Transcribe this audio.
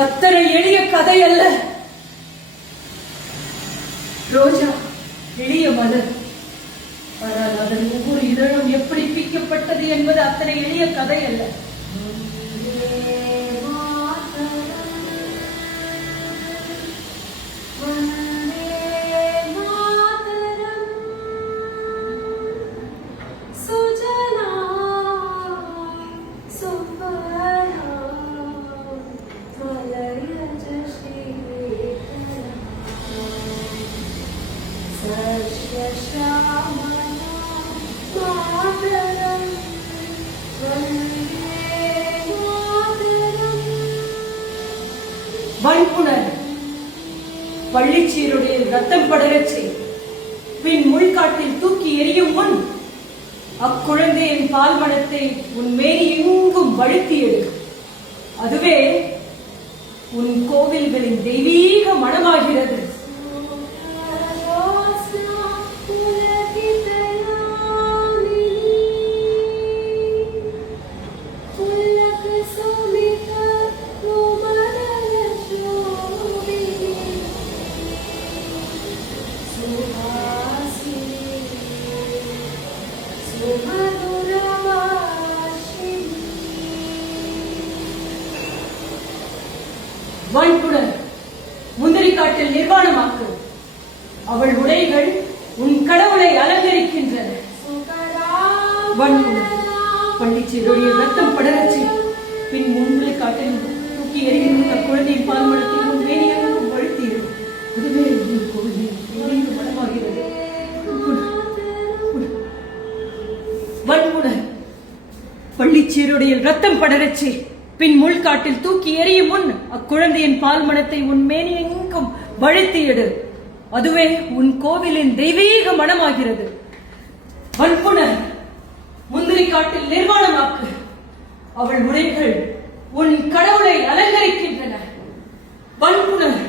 அத்தனை எளிய கதை அல்ல. ரோஜா எளிய மலர், ஆனால் அதன் ஒவ்வொரு இதழும் எப்படி பிக்கப்பட்டது என்பது அத்தனை எளிய கதை அல்ல. வன்புணர் பள்ளிச்சீருடைய ரத்தம் படரச் செய், பின் முள்காட்டில் தூக்கி எறியும் முன் அக்குழந்தையின் பால் மணத்தை உன் மேனி எங்கும் வழுத்தி எடு. அதுவே உன் கோவில்களின் தெய்வீக மனமாகிறது. வன்புணர் முந்திரி காட்டில் நிர்வாணமாக்கு, அவள் உடைகள் உன் கடவுளை அலங்கரிக்கின்றன. வன்புணர் பள்ளிச்சீருடைய ரத்தம் படரச்சி, பின் முந்திரி காட்டில் தூக்கி எறிகின்ற குழந்தையின் பால்மணத்தை உன் மேனியங்கும் வழுத்தீர்கள். அதுவே உன் கோவிலின் மனமாகிறது. வன்புணர் பள்ளிச்சீருடைய ரத்தம் படரச்சி, பின் முள்காட்டில் தூக்கி எறியும் முன் அக்குழந்தையின் பால் மணத்தை உன் மேனி எங்கும் வழுத்தியிடு. அதுவே உன் கோவிலின் தெய்வீக மனமாகிறது. வன்புணர் முந்திரி காட்டில் நிர்வாணமாக்கு, அவள் உடைகள் உன் கடவுளை அலங்கரிக்கின்றன. வன்புணர்